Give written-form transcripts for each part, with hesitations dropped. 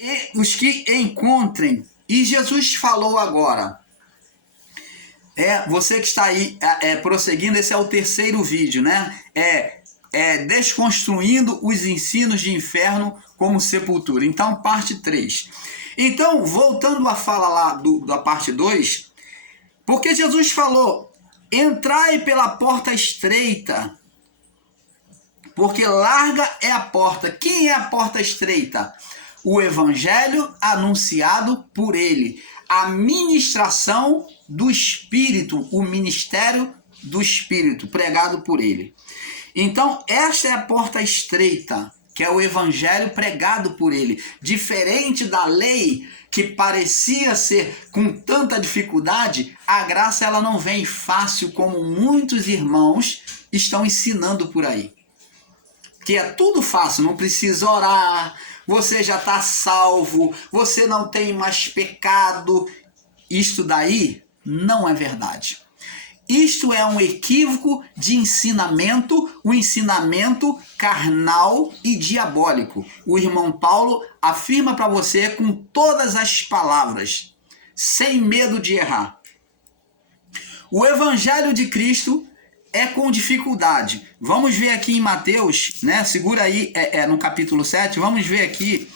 E os que encontrem. E Jesus falou agora. Você que está aí prosseguindo, esse é o terceiro vídeo, né? Desconstruindo os ensinos de inferno como sepultura. Então, parte 3. Então, voltando à fala lá da parte 2, porque Jesus falou, entrai pela porta estreita, porque larga é a porta. Quem é a porta estreita? O evangelho anunciado por ele. A ministração do Espírito, o ministério do Espírito, pregado por ele. Então, esta é a porta estreita, que é o evangelho pregado por ele. Diferente da lei, que parecia ser com tanta dificuldade, a graça ela não vem fácil como muitos irmãos estão ensinando por aí. Que é tudo fácil, não precisa orar, você já está salvo, você não tem mais pecado. Isto daí não é verdade. Isto é um equívoco de ensinamento, um ensinamento carnal e diabólico. O irmão Paulo afirma para você com todas as palavras, sem medo de errar. O evangelho de Cristo é com dificuldade. Vamos ver aqui em Mateus, né? Segura aí, no capítulo 7, vamos ver aqui.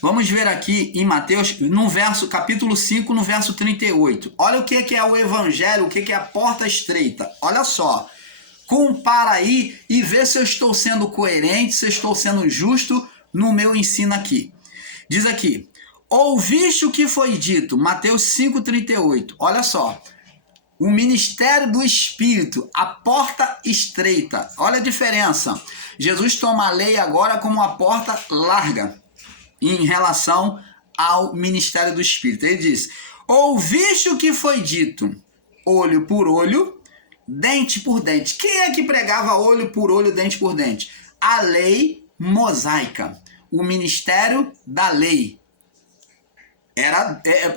Vamos ver aqui em Mateus, no capítulo 5, no verso 38. Olha o que é o evangelho, o que é a porta estreita. Olha só. Compara aí e vê se eu estou sendo coerente, se eu estou sendo justo no meu ensino aqui. Diz aqui, ouviste o que foi dito, Mateus 5, 38. Olha só. O ministério do Espírito, a porta estreita. Olha a diferença. Jesus toma a lei agora como uma porta larga em relação ao ministério do Espírito. Ele diz, ouviste o que foi dito, olho por olho, dente por dente. Quem é que pregava olho por olho, dente por dente? A lei mosaica, o ministério da lei.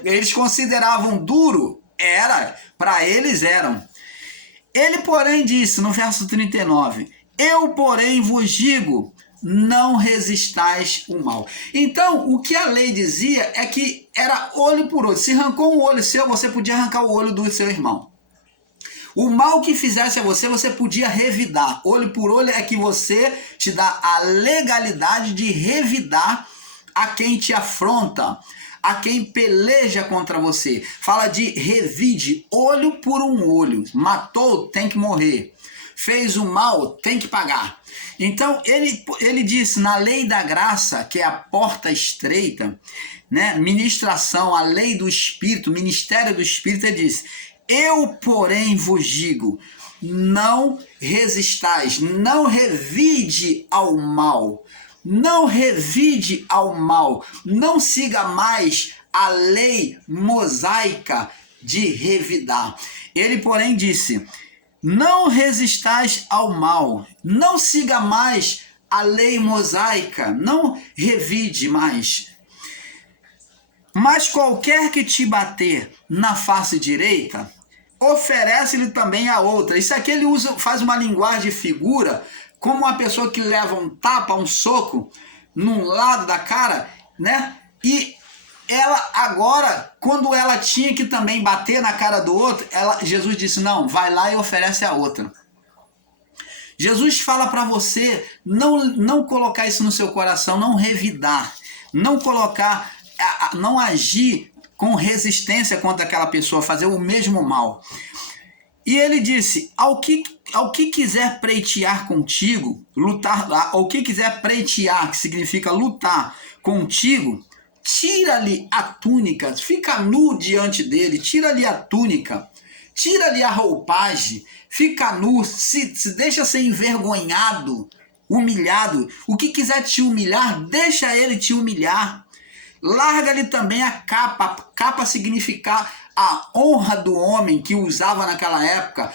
Eles consideravam duro? Para eles eram. Ele, porém, disse no verso 39, eu, porém, vos digo, não resistais o mal. Então, o que a lei dizia é que era olho por olho. Se arrancou um olho seu, você podia arrancar o olho do seu irmão. O mal que fizesse a você, você podia revidar. Olho por olho é que você te dá a legalidade de revidar a quem te afronta, a quem peleja contra você. Fala de revide, olho por um olho. Matou, tem que morrer. Fez o mal, tem que pagar. Então, ele disse, na lei da graça, que é a porta estreita, né? Ministração, a lei do Espírito, ministério do Espírito, ele disse, eu, porém, vos digo, não resistais, não revide ao mal. Não revide ao mal, não siga mais a lei mosaica de revidar. Ele, porém, disse, não resistais ao mal, não siga mais a lei mosaica, não revide mais. Mas qualquer que te bater na face direita, oferece-lhe também a outra. Isso aqui ele faz uma linguagem de figura, como uma pessoa que leva um tapa, um soco, num lado da cara, né? E ela agora, quando ela tinha que também bater na cara do outro, Jesus disse, não, vai lá e oferece a outra. Jesus fala para você não colocar isso no seu coração, não revidar, não agir com resistência contra aquela pessoa, fazer o mesmo mal. E ele disse, ao que quiser pleitear contigo, ao que quiser pleitear, que significa lutar contigo, tira-lhe a túnica, fica nu diante dele, tira-lhe a túnica, tira-lhe a roupagem, fica nu, se deixa ser envergonhado, humilhado. O que quiser te humilhar, deixa ele te humilhar. Larga-lhe também a capa significa a honra do homem que usava naquela época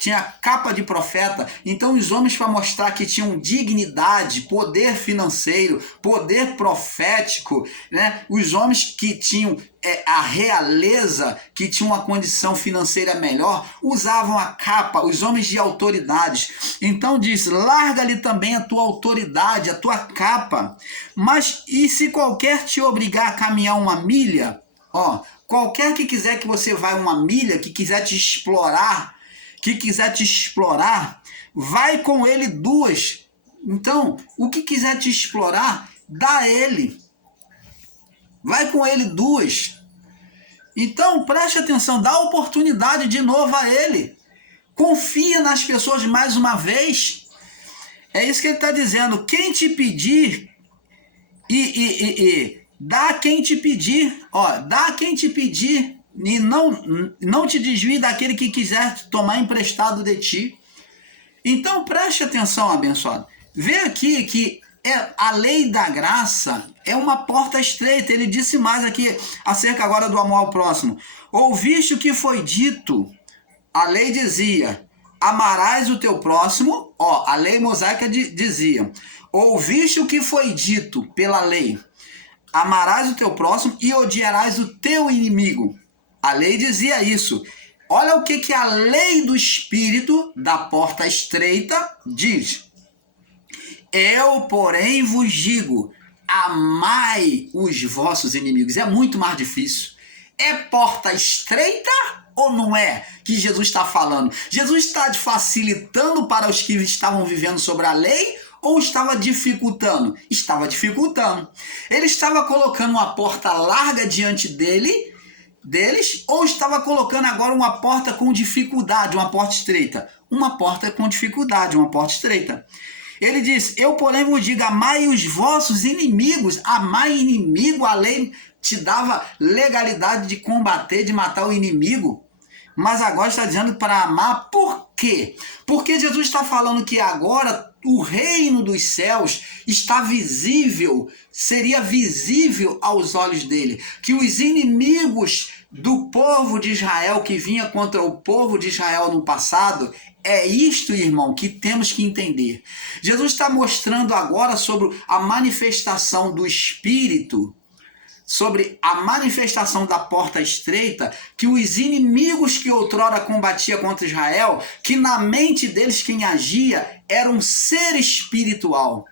tinha capa de profeta. Então os homens, para mostrar que tinham dignidade, poder financeiro, poder profético, né? Os homens que tinham a realeza, que tinham uma condição financeira melhor, usavam a capa, os homens de autoridades. Então diz, larga-lhe também a tua autoridade, a tua capa. Mas e se qualquer te obrigar a caminhar uma milha, qualquer que quiser que você vá uma milha, que quiser te explorar, vai com ele 2. Então, o que quiser te explorar, dá a ele. Vai com ele 2. Então, preste atenção, dá oportunidade de novo a ele. Confia nas pessoas mais uma vez. É isso que ele está dizendo. Quem te pedir, dá a quem te pedir. Dá a quem te pedir. E não te desvie daquele que quiser tomar emprestado de ti. Então, preste atenção, abençoado. Vê aqui que a lei da graça é uma porta estreita. Ele disse mais aqui, acerca agora do amor ao próximo. Ouviste o que foi dito? A lei dizia, amarás o teu próximo. A lei mosaica dizia, ouviste o que foi dito pela lei? Amarás o teu próximo e odiarás o teu inimigo. A lei dizia isso. Olha o que a lei do Espírito da porta estreita diz. Eu, porém, vos digo, amai os vossos inimigos. É muito mais difícil. É porta estreita ou não é que Jesus está falando? Jesus está facilitando para os que estavam vivendo sobre a lei ou estava dificultando? Estava dificultando. Ele estava colocando uma porta larga diante deles ou estava colocando agora uma porta com dificuldade, uma porta estreita? Uma porta com dificuldade, uma porta estreita. Ele diz, eu porém vos digo, amai os vossos inimigos. Amai inimigo, a lei te dava legalidade de combater, de matar o inimigo. Mas agora está dizendo para amar. Por quê? Porque Jesus está falando que agora o reino dos céus está visível, seria visível aos olhos dele. Que os inimigos do povo de Israel, que vinha contra o povo de Israel no passado, é isto, irmão, que temos que entender. Jesus está mostrando agora sobre a manifestação do Espírito, sobre a manifestação da porta estreita, que os inimigos que outrora combatia contra Israel, que na mente deles quem agia era um ser espiritual.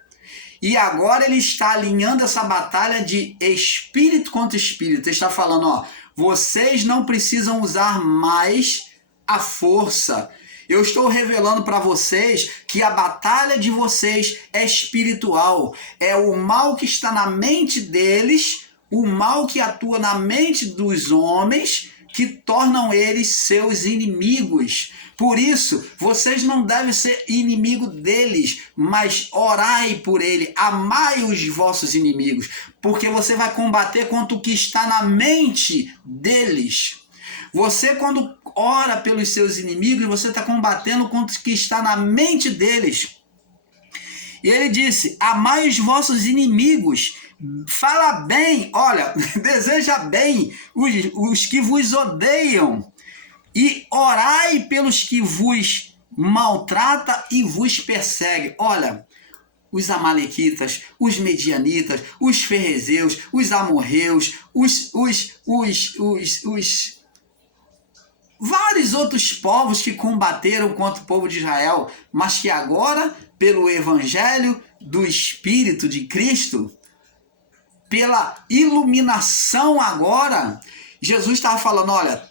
E agora ele está alinhando essa batalha de espírito contra espírito. Ele está falando, vocês não precisam usar mais a força. Eu estou revelando para vocês que a batalha de vocês é espiritual. É o mal que está na mente deles, o mal que atua na mente dos homens, que tornam eles seus inimigos. Por isso, vocês não devem ser inimigo deles, mas orai por ele, amai os vossos inimigos, porque você vai combater contra o que está na mente deles. Você, quando ora pelos seus inimigos, você está combatendo contra o que está na mente deles. E ele disse, amai os vossos inimigos, fala bem, deseja bem os que vos odeiam, e orai pelos que vos maltrata e vos persegue. Os amalequitas, os medianitas, os ferrezeus, os amorreus, vários outros povos que combateram contra o povo de Israel, mas que agora, pelo evangelho do Espírito de Cristo, pela iluminação agora, Jesus estava falando,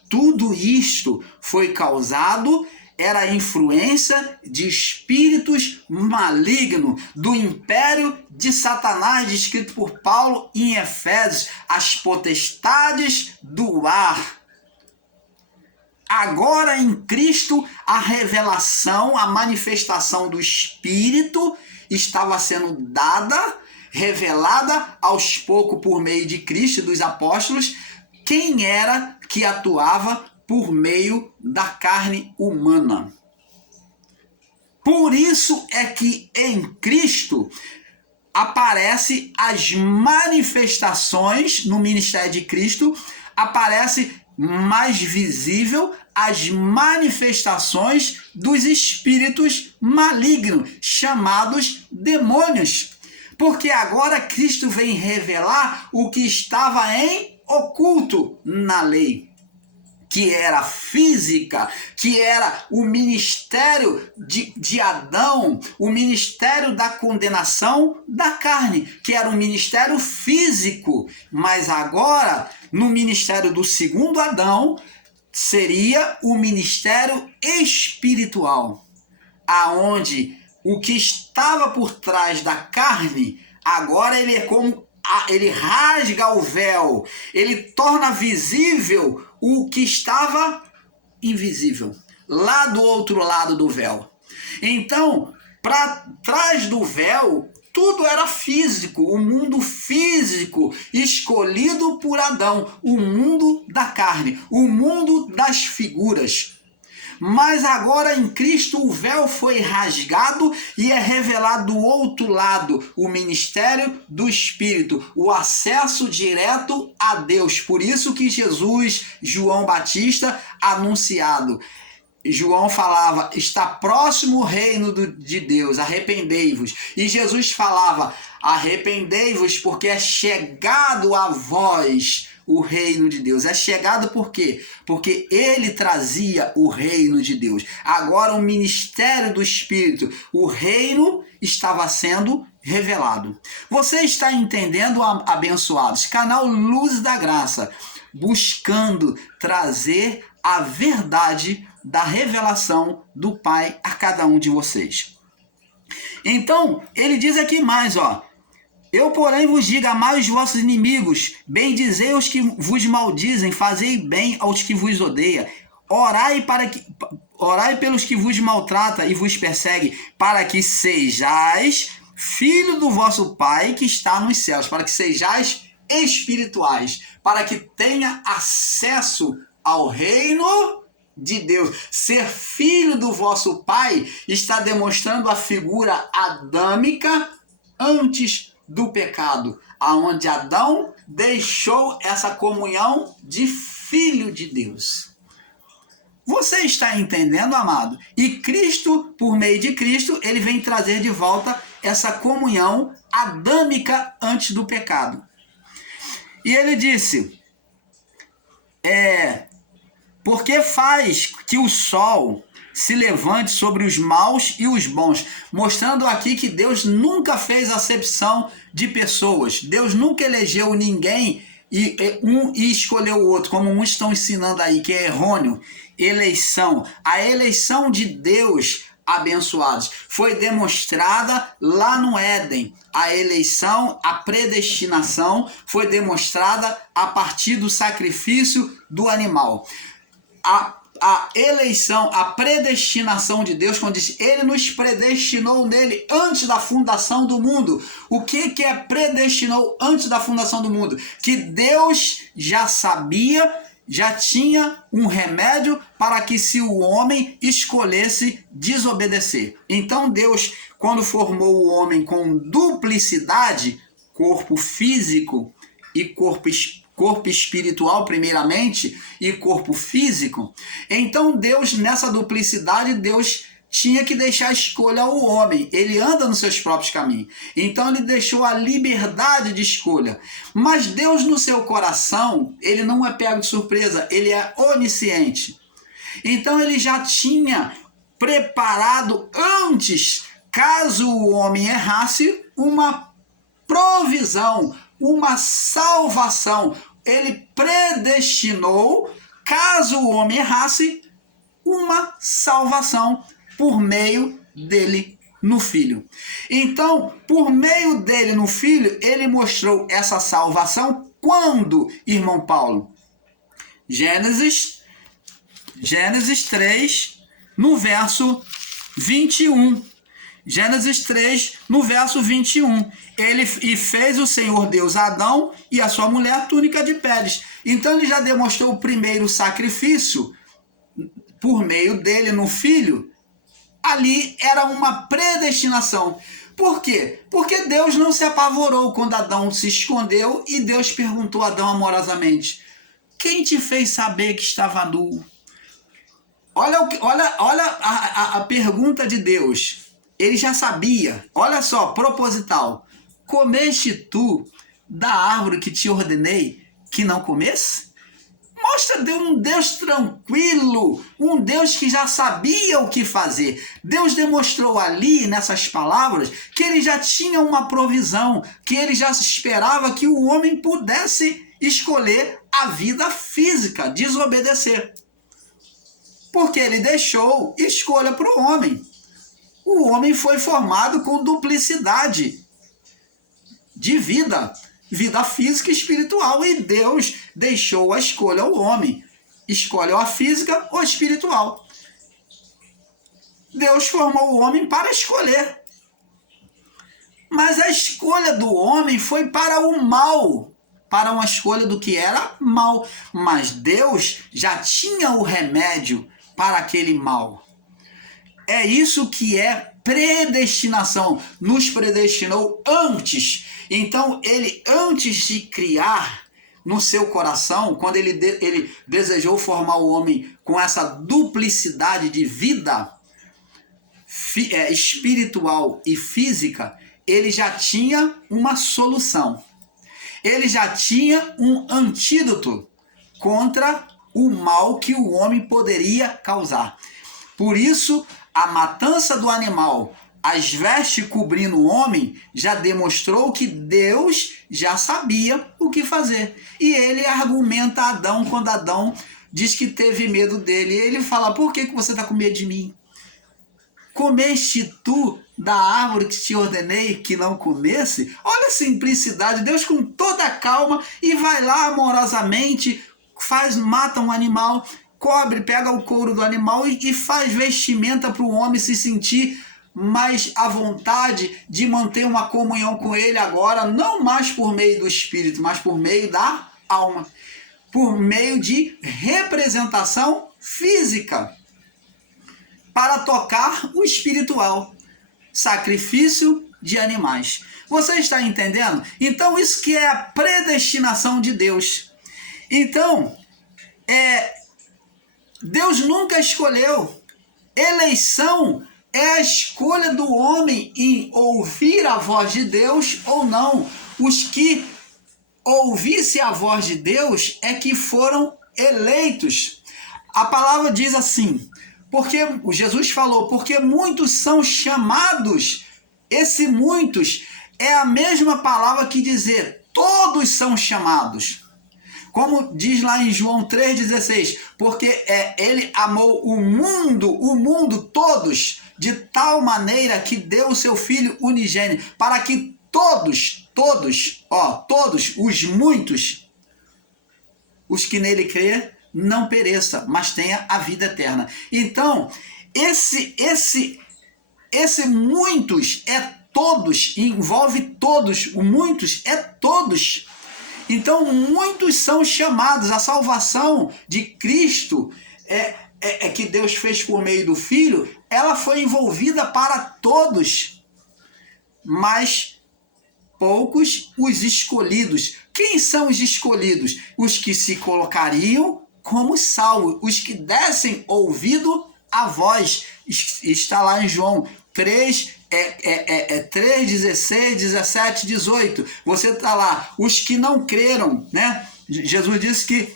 tudo isto foi causado, era a influência de espíritos malignos, do império de Satanás, descrito por Paulo em Efésios, as potestades do ar. Agora em Cristo, a revelação, a manifestação do Espírito estava sendo dada, revelada aos poucos por meio de Cristo e dos apóstolos, quem era que atuava por meio da carne humana. Por isso é que em Cristo aparecem as manifestações no ministério de Cristo, aparece mais visível as manifestações dos espíritos malignos, chamados demônios. Porque agora Cristo vem revelar o que estava em oculto na lei, que era física, que era o ministério de Adão, o ministério da condenação da carne, que era um ministério físico. Mas agora, no ministério do segundo Adão, seria o ministério espiritual, aonde o que estava por trás da carne, agora ele rasga o véu, ele torna visível o que estava invisível, lá do outro lado do véu. Então, para trás do véu, tudo era físico, o mundo físico escolhido por Adão, o mundo da carne, o mundo das figuras. Mas agora em Cristo o véu foi rasgado e é revelado do outro lado, o ministério do Espírito, o acesso direto a Deus. Por isso que Jesus, João Batista, anunciado, João falava, está próximo o reino de Deus, arrependei-vos. E Jesus falava, arrependei-vos porque é chegado a vós o reino de Deus. É chegado por quê? Porque ele trazia o reino de Deus. Agora o ministério do Espírito, o reino estava sendo revelado. Você está entendendo, abençoados? Canal Luz da Graça, buscando trazer a verdade da revelação do Pai a cada um de vocês. Então, ele diz aqui mais, ó. Eu, porém, vos digo, amai os vossos inimigos, bendizei os que vos maldizem, fazei bem aos que vos odeiam. Orai pelos que vos maltratam e vos perseguem, para que sejais filho do vosso Pai que está nos céus, para que sejais espirituais, para que tenha acesso ao reino de Deus. Ser filho do vosso Pai está demonstrando a figura adâmica antes do pecado, aonde Adão deixou essa comunhão de filho de Deus. Você está entendendo, amado? E Cristo, por meio de Cristo, ele vem trazer de volta essa comunhão adâmica antes do pecado. E ele disse, porque faz que o sol se levante sobre os maus e os bons, mostrando aqui que Deus nunca fez acepção de pessoas. Deus nunca elegeu ninguém e escolheu o outro, como uns estão ensinando aí, que é errôneo. Eleição. A eleição de Deus, abençoados, foi demonstrada lá no Éden. A eleição, a predestinação foi demonstrada a partir do sacrifício do animal. A eleição, a predestinação de Deus, quando diz, ele nos predestinou nele antes da fundação do mundo. O que é predestinou antes da fundação do mundo? Que Deus já sabia, já tinha um remédio para que se o homem escolhesse desobedecer. Então Deus, quando formou o homem com duplicidade, corpo físico e corpo espiritual primeiramente e corpo físico, então Deus, nessa duplicidade, Deus tinha que deixar a escolha ao homem. Ele anda nos seus próprios caminhos. Então ele deixou a liberdade de escolha. Mas Deus, no seu coração, ele não é pego de surpresa, ele é onisciente. Então ele já tinha preparado antes, caso o homem errasse, uma provisão, uma salvação. Ele predestinou, caso o homem errasse, uma salvação por meio dele no Filho. Então, por meio dele no Filho, ele mostrou essa salvação quando, irmão Paulo? Gênesis 3, no verso 21. Gênesis 3, no verso 21. E fez o Senhor Deus Adão e a sua mulher túnica de peles. Então ele já demonstrou o primeiro sacrifício por meio dele no Filho. Ali era uma predestinação. Por quê? Porque Deus não se apavorou quando Adão se escondeu e Deus perguntou a Adão amorosamente: Quem te fez saber que estava nu? Olha a pergunta de Deus. Ele já sabia. Olha só, proposital. Comeste tu da árvore que te ordenei que não comesse? Mostra um Deus tranquilo, um Deus que já sabia o que fazer. Deus demonstrou ali, nessas palavras, que ele já tinha uma provisão, que ele já esperava que o homem pudesse escolher a vida física, desobedecer. Porque ele deixou escolha para o homem. O homem foi formado com duplicidade de vida física e espiritual, e Deus deixou a escolha ao homem. Escolhe a física ou a espiritual. Deus formou o homem para escolher. Mas a escolha do homem foi para o mal, para uma escolha do que era mal. Mas Deus já tinha o remédio para aquele mal. É isso que é predestinação. Nos predestinou antes. Então, ele, antes de criar no seu coração, quando ele desejou formar o homem com essa duplicidade de vida espiritual e física, ele já tinha uma solução. Ele já tinha um antídoto contra o mal que o homem poderia causar. Por isso, a matança do animal, as vestes cobrindo o homem, já demonstrou que Deus já sabia o que fazer. E ele argumenta a Adão quando Adão diz que teve medo dele. Ele fala, por que você está com medo de mim? Comeste tu da árvore que te ordenei que não comesse? Olha a simplicidade, Deus com toda a calma e vai lá amorosamente, mata um animal, pega o couro do animal e faz vestimenta para o homem se sentir mais à vontade de manter uma comunhão com ele agora, não mais por meio do espírito, mas por meio da alma, por meio de representação física, para tocar o espiritual, sacrifício de animais. Você está entendendo? Então isso que é a predestinação de Deus. Então, Deus nunca escolheu. Eleição é a escolha do homem em ouvir a voz de Deus ou não. Os que ouvissem a voz de Deus é que foram eleitos. A palavra diz assim, porque Jesus falou, porque muitos são chamados. Esse muitos é a mesma palavra que dizer todos são chamados. Como diz lá em João 3,16, porque ele amou o mundo todos, de tal maneira que deu o seu Filho unigênito, para que todos, os muitos, os que nele crê, não pereça, mas tenha a vida eterna. Então, esse muitos é todos, envolve todos, o muitos é todos. Então, muitos são chamados. A salvação de Cristo, que Deus fez por meio do Filho, ela foi envolvida para todos, mas poucos os escolhidos. Quem são os escolhidos? Os que se colocariam como salvos, os que dessem ouvido à voz. Está lá em João 3, 3, 16, 17, 18. Você está lá. Os que não creram, né? Jesus disse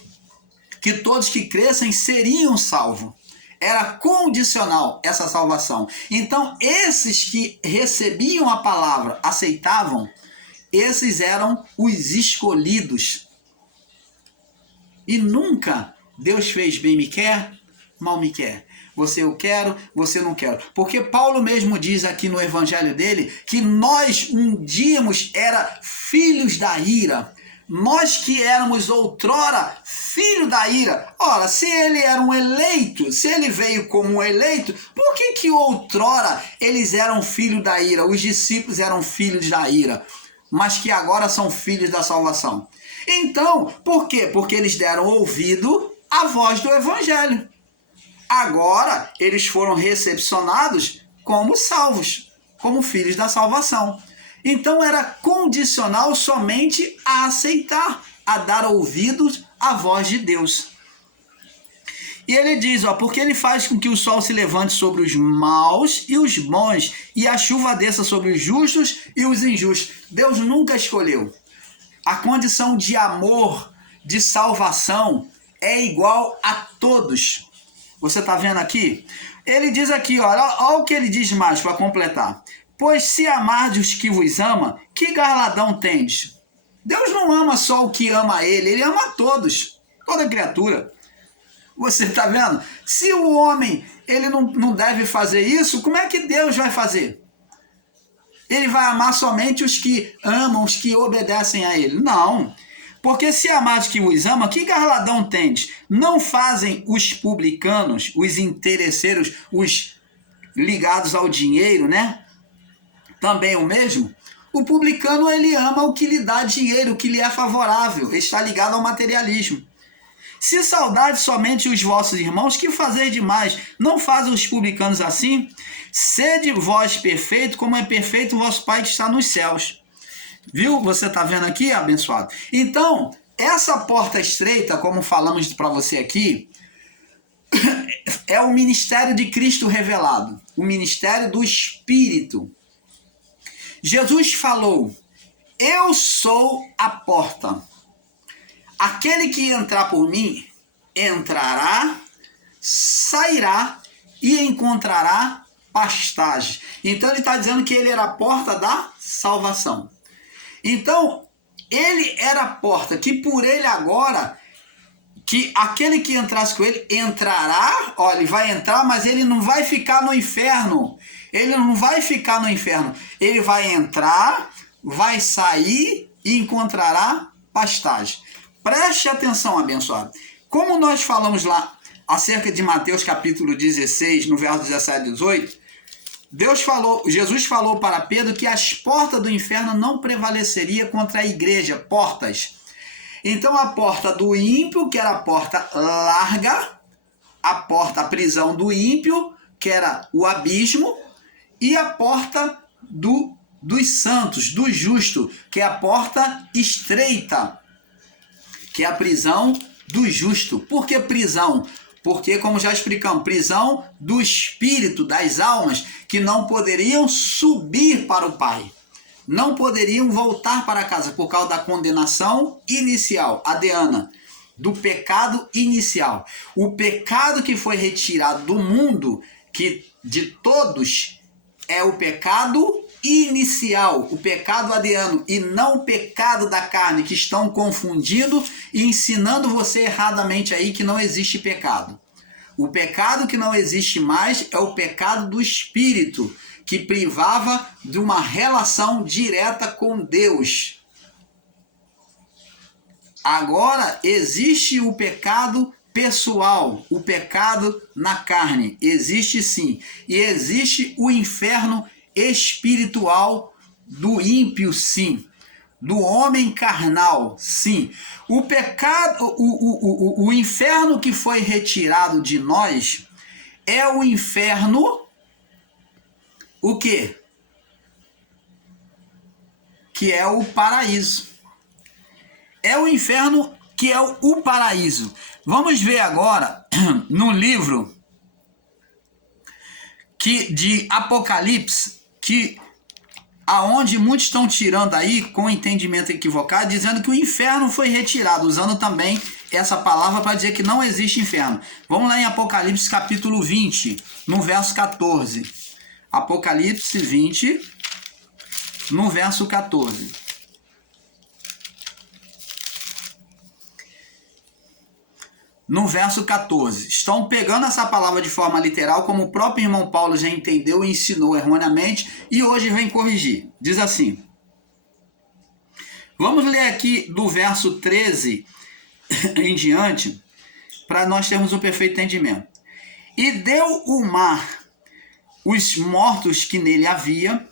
que todos que crescem seriam salvos. Era condicional essa salvação. Então, esses que recebiam a palavra, aceitavam, esses eram os escolhidos. E nunca Deus fez bem me quer, mal me quer. Você eu quero, você não quero. Porque Paulo mesmo diz aqui no evangelho dele que nós um dia era filhos da ira. Nós que éramos outrora filho da ira. Ora, se ele era um eleito, se ele veio como um eleito, por que outrora eles eram filhos da ira? Os discípulos eram filhos da ira, mas que agora são filhos da salvação. Então, por quê? Porque eles deram ouvido à voz do evangelho. Agora, eles foram recepcionados como salvos, como filhos da salvação. Então, era condicional somente a aceitar, a dar ouvidos a voz de Deus. E ele diz, porque ele faz com que o sol se levante sobre os maus e os bons, e a chuva desça sobre os justos e os injustos. Deus nunca escolheu. A condição de amor, de salvação, é igual a todos. Você está vendo aqui? Ele diz aqui, olha o que ele diz mais para completar. Pois se amardes os que vos ama, que galardão tendes? Deus não ama só o que ama ele, ele ama a todos, toda criatura. Você está vendo? Se o homem ele não deve fazer isso, como é que Deus vai fazer? Ele vai amar somente os que amam, os que obedecem a ele? Não. Porque se amardes que vos ama, que galardão tendes? Não fazem os publicanos, os interesseiros, os ligados ao dinheiro, né? Também o mesmo? O publicano, ele ama o que lhe dá dinheiro, o que lhe é favorável. Ele está ligado ao materialismo. Se saudade somente os vossos irmãos, que fazer demais? Não fazem os publicanos assim? Sede vós perfeito, como é perfeito o vosso Pai que está nos céus. Viu? Você está vendo aqui, abençoado? Então, essa porta estreita, como falamos para você aqui, é o ministério de Cristo revelado. O ministério do Espírito. Jesus falou, eu sou a porta. Aquele que entrar por mim, entrará, sairá e encontrará pastagem. Então ele está dizendo que ele era a porta da salvação. Então, ele era a porta, que por ele agora, que aquele que entrasse com ele, entrará, olha, ele vai entrar, mas ele não vai ficar no inferno. Ele não vai ficar no inferno. Ele vai entrar, vai sair e encontrará pastagem. Preste atenção, abençoado. Como nós falamos lá acerca de Mateus capítulo 16, no verso 17 e 18, Jesus falou para Pedro que as portas do inferno não prevaleceriam contra a igreja, portas. Então a porta do ímpio, que era a porta larga, a prisão do ímpio, que era o abismo, e a porta dos santos, do justo, que é a porta estreita, que é a prisão do justo. Por que prisão? Porque, como já explicamos, prisão do espírito, das almas, que não poderiam subir para o Pai. Não poderiam voltar para casa por causa da condenação inicial, adeana, do pecado inicial. O pecado que foi retirado do mundo, que de todos, é o pecado inicial, o pecado adeano, e não o pecado da carne, que estão confundindo e ensinando você erradamente aí que não existe pecado. O pecado que não existe mais é o pecado do espírito, que privava de uma relação direta com Deus. Agora existe o pecado pessoal, o pecado na carne, existe sim, e existe o inferno espiritual do ímpio, sim, do homem carnal, sim. O pecado, o inferno que foi retirado de nós é o inferno, o quê? Que é o paraíso. É o inferno que é o paraíso. Vamos ver agora no livro de Apocalipse, que aonde muitos estão tirando aí com entendimento equivocado, dizendo que o inferno foi retirado, usando também essa palavra para dizer que não existe inferno. Vamos lá em Apocalipse capítulo 20, no verso 14. Apocalipse 20, no verso 14. No verso 14, estão pegando essa palavra de forma literal, como o próprio irmão Paulo já entendeu e ensinou erroneamente, e hoje vem corrigir. Diz assim, vamos ler aqui do verso 13 em diante, para nós termos um perfeito entendimento. E deu o mar os mortos que nele havia,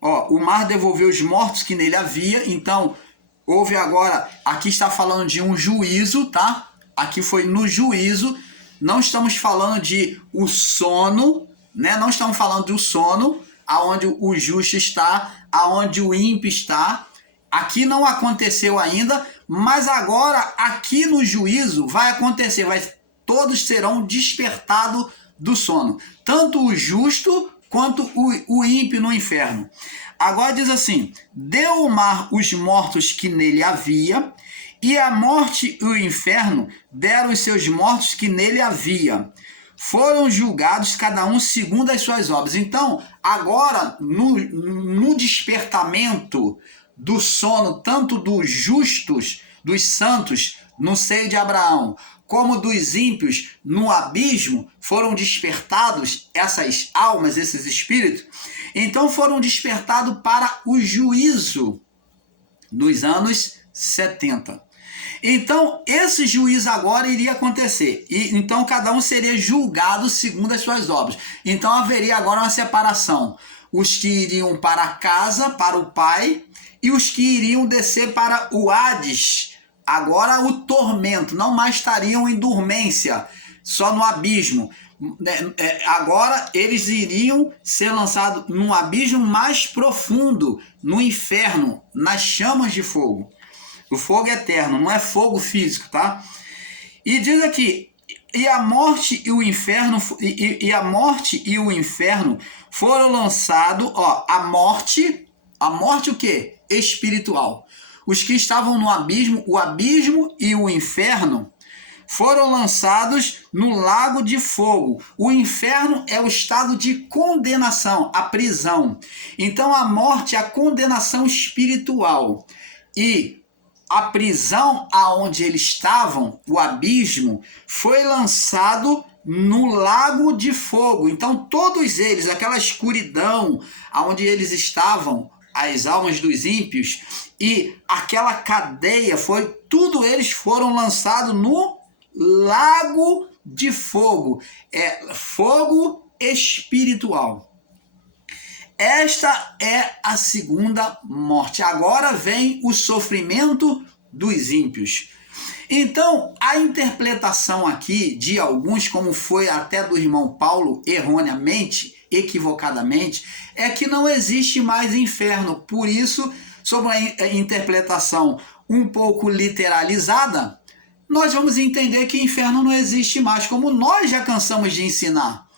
o mar devolveu os mortos que nele havia, então houve agora, aqui está falando de um juízo, tá? Aqui foi no juízo, não estamos falando de o sono, né? Não estamos falando do sono, aonde o justo está, aonde o ímpio está. Aqui não aconteceu ainda, mas agora aqui no juízo vai acontecer, todos serão despertados do sono, tanto o justo quanto o ímpio no inferno. Agora diz assim: deu o mar os mortos que nele havia, e a morte e o inferno deram os seus mortos que nele havia. Foram julgados cada um segundo as suas obras. Então, agora, no despertamento do sono, tanto dos justos, dos santos, no seio de Abraão, como dos ímpios no abismo, foram despertados essas almas, esses espíritos. Então foram despertados para o juízo nos anos 70. Então esse juízo agora iria acontecer. E então cada um seria julgado segundo as suas obras. Então haveria agora uma separação. Os que iriam para a casa, para o Pai, e os que iriam descer para o Hades, agora o tormento, não mais estariam em dormência, só no abismo. Agora eles iriam ser lançados num abismo mais profundo, no inferno, nas chamas de fogo. O fogo eterno, não é fogo físico, tá? E diz aqui: e a morte e o inferno, a morte e o inferno foram lançados, a morte o quê? Espiritual. Os que estavam no abismo, o abismo e o inferno foram lançados no lago de fogo. O inferno é o estado de condenação, a prisão. Então a morte é a condenação espiritual. E a prisão aonde eles estavam, o abismo, foi lançado no lago de fogo. Então todos eles, aquela escuridão aonde eles estavam, as almas dos ímpios, e aquela cadeia, tudo eles foram lançados no lago de fogo. É fogo espiritual. Esta é a segunda morte. Agora vem o sofrimento dos ímpios. Então, a interpretação aqui de alguns, como foi até do irmão Paulo, erroneamente, equivocadamente, é que não existe mais inferno. Por isso, sobre a interpretação um pouco literalizada, nós vamos entender que inferno não existe mais, como nós já cansamos de ensinar.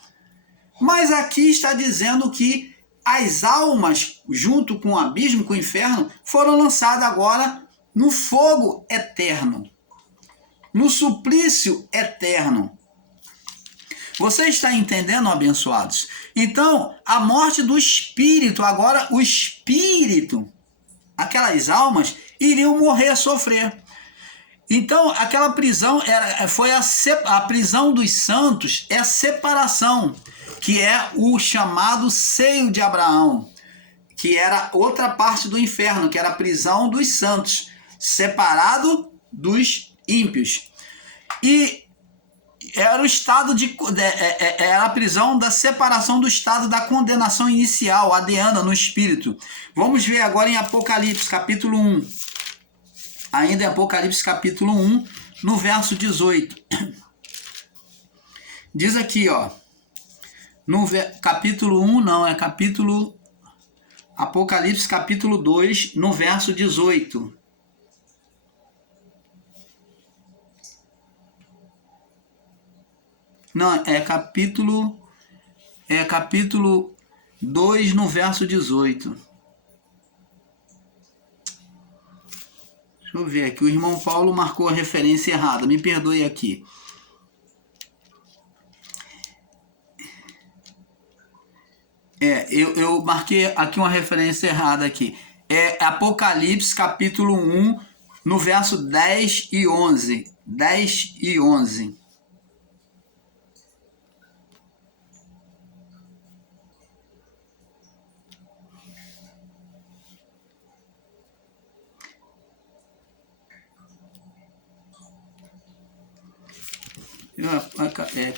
Mas aqui está dizendo que as almas, junto com o abismo, com o inferno, foram lançadas agora no fogo eterno, no suplício eterno. Você está entendendo, abençoados? Então, a morte do espírito, agora o espírito, aquelas almas, iriam morrer, sofrer. Então, aquela prisão foi a prisão dos santos, é a separação, que é o chamado seio de Abraão, que era outra parte do inferno, que era a prisão dos santos, separado dos ímpios. E era o estado era a prisão da separação do estado da condenação inicial, adeana no espírito. Vamos ver agora em Apocalipse, capítulo 1. Ainda em Apocalipse, capítulo 1, no verso 18. Diz aqui, no capítulo 1, não, é capítulo... Apocalipse, capítulo 2, no verso 18. Não, é capítulo 2, no verso 18. Deixa eu ver aqui, o irmão Paulo marcou a referência errada, me perdoe aqui. Eu marquei aqui uma referência errada aqui. É Apocalipse, capítulo 1, no verso 10 e 11. 10 e 11.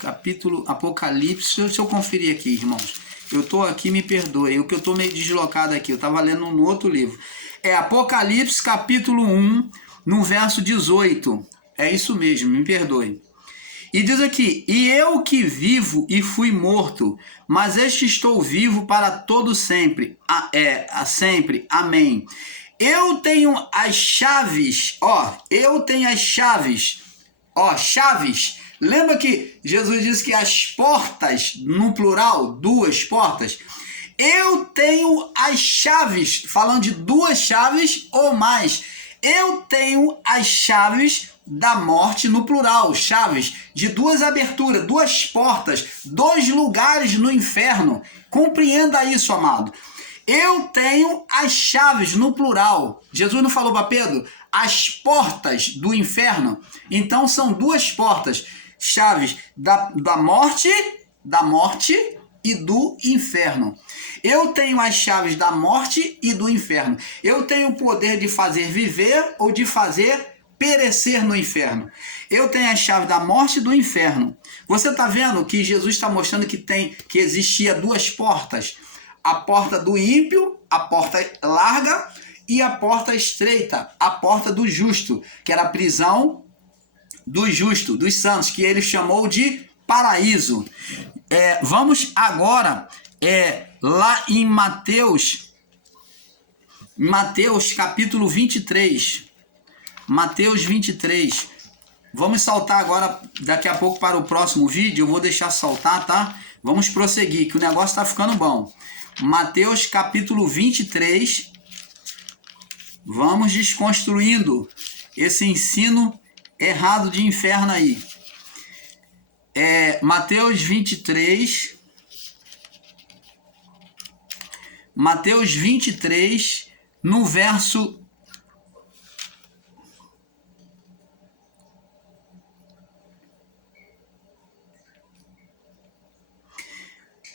Capítulo Apocalipse, deixa eu conferir aqui, irmãos. Eu estou aqui, me perdoe, o que eu estou meio deslocado aqui, eu estava lendo no outro livro. É Apocalipse, capítulo 1, no verso 18. É isso mesmo, me perdoe. E diz aqui: e eu que vivo e fui morto, mas este estou vivo para todo sempre. Sempre. Amém. Eu tenho as chaves, eu tenho as chaves, chaves. Lembra que Jesus disse que as portas, no plural, 2 portas? Eu tenho as chaves, falando de 2 chaves ou mais. Eu tenho as chaves da morte, no plural, chaves de 2 aberturas, 2 portas, 2 lugares no inferno. Compreenda isso, amado. Eu tenho as chaves, no plural. Jesus não falou para Pedro as portas do inferno? Então são 2 portas, chaves da morte e do inferno. Eu tenho as chaves da morte e do inferno. Eu tenho o poder de fazer viver ou de fazer perecer no inferno. Eu tenho as chaves da morte e do inferno. Você está vendo que Jesus está mostrando que existia 2 portas? A porta do ímpio, a porta larga, e a porta estreita, a porta do justo, que era a prisão do justo, dos santos, que ele chamou de paraíso. Vamos agora lá em Mateus capítulo 23. Mateus 23. Vamos saltar agora, daqui a pouco, para o próximo vídeo. Eu vou deixar saltar, tá? Vamos prosseguir, que o negócio está ficando bom. Mateus capítulo 23. Vamos desconstruindo esse ensino errado de inferno aí. Mateus 23. Mateus 23, no verso...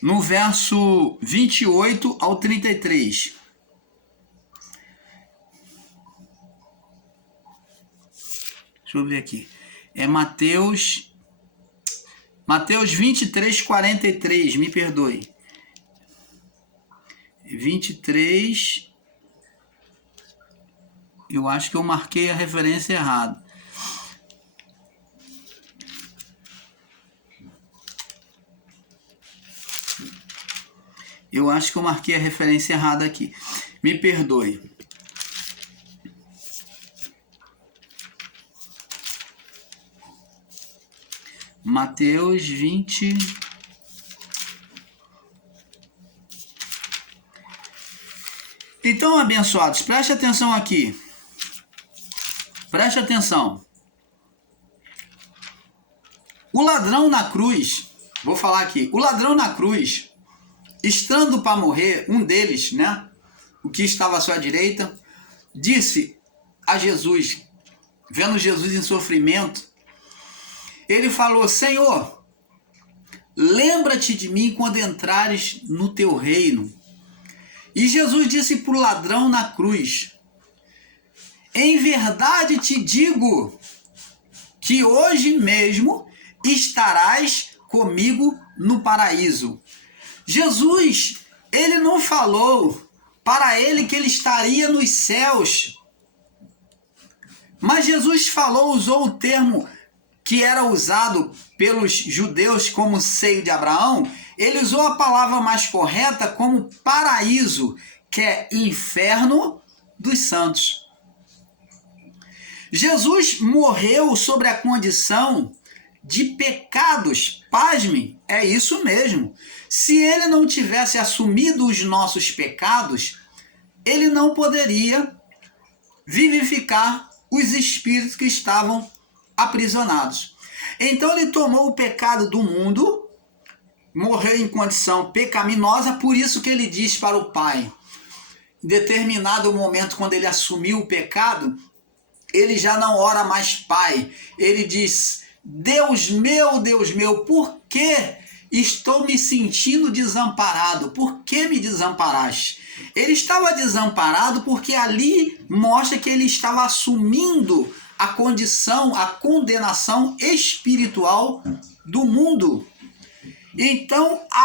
No verso 28 ao 33. Deixa eu ver aqui. Mateus 23, 43, me perdoe. 23, eu acho que eu marquei a referência errada. Eu acho que eu marquei a referência errada aqui. Me perdoe. Mateus 20... Então, abençoados, preste atenção aqui. Preste atenção. O ladrão na cruz, vou falar aqui, o ladrão na cruz, estando para morrer, um deles, né, o que estava à sua direita, disse a Jesus, vendo Jesus em sofrimento, ele falou: Senhor, lembra-te de mim quando entrares no teu reino. E Jesus disse para o ladrão na cruz: em verdade te digo que hoje mesmo estarás comigo no paraíso. Jesus, ele não falou para ele que ele estaria nos céus, mas Jesus usou o termo que era usado pelos judeus como seio de Abraão. Ele usou a palavra mais correta como paraíso, que é inferno dos santos. Jesus morreu sobre a condição de pecados. Pasmem, é isso mesmo. Se ele não tivesse assumido os nossos pecados, ele não poderia vivificar os espíritos que estavam aprisionados. Então ele tomou o pecado do mundo, morreu em condição pecaminosa, por isso que ele diz para o Pai, em determinado momento, quando ele assumiu o pecado, ele já não ora mais Pai, ele diz: Deus meu, por que estou me sentindo desamparado? Por que me desamparaste? Ele estava desamparado porque ali mostra que ele estava assumindo a condição, a condenação espiritual do mundo. Então, a